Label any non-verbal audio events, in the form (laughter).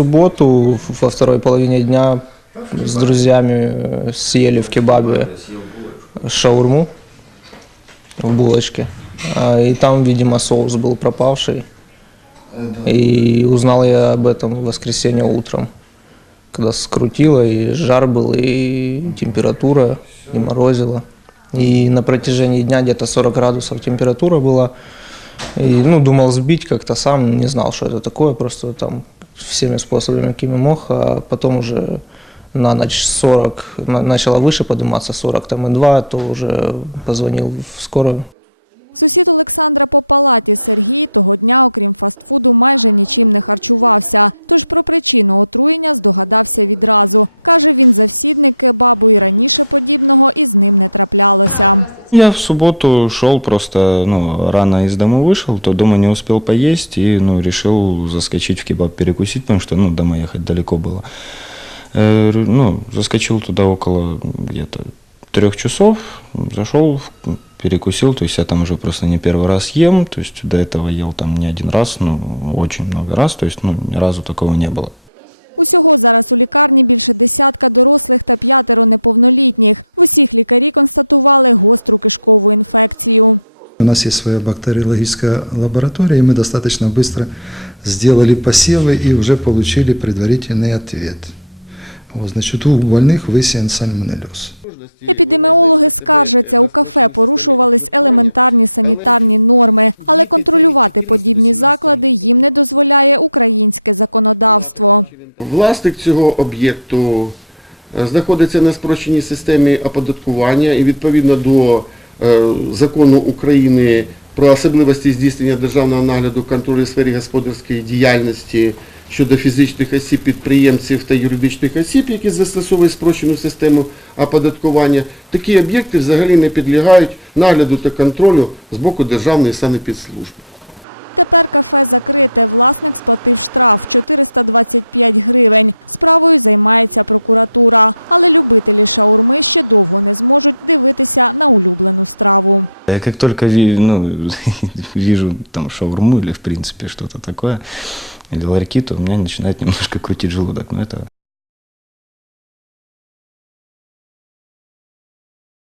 субботу во второй половине дня с друзьями э, съели в кебабе шаурму в булочке. А, И там, видимо, соус был пропавший. И узнал я об этом в воскресенье утром, когда скрутило, и жар был, и температура, и морозило. И на протяжении дня где-то 40 градусов температура была. И, ну, думал сбить как-то сам, не знал, что это такое, просто там всеми способами, какими мог, а потом уже на ночь 40, на- начало выше подниматься, 40 там и 2, то уже позвонил в скорую. Я в субботу шел просто, ну, рано из дома вышел, то дома не успел поесть и, ну, решил заскочить в кебаб перекусить, потому что, ну, дома ехать далеко было. Э, ну, заскочил туда около где-то трех часов, зашел, перекусил, то есть я там уже просто не первый раз ем, то есть до этого ел там не один раз, ну, очень много раз, то есть, ну, ни разу такого не было. У нас есть своя бактериологическая лаборатория, и мы достаточно быстро сделали посевы и уже получили предварительный ответ. Вот, значит, у больных высеян сальмонеллез. можливості вони знайшли себе е, на спрощеній системі оподаткування, але Діти це від 14 до 17 років. Тобто власник цього об'єкту е, знаходиться на спрощеній системі оподаткування і відповідно до е, закону України про особливості здійснення державного нагляду контролю у сфері господарської діяльності щодо фізичних осіб, підприємців та юридичних осіб, які застосовують спрощену систему оподаткування, такі об'єкти взагалі не підлягають нагляду та контролю з боку Державної санепідслужби. Я как только ну, (laughs) вижу там шаурму или в принципе что-то такое, или ларьки, то у меня начинает немножко крутить желудок. Но это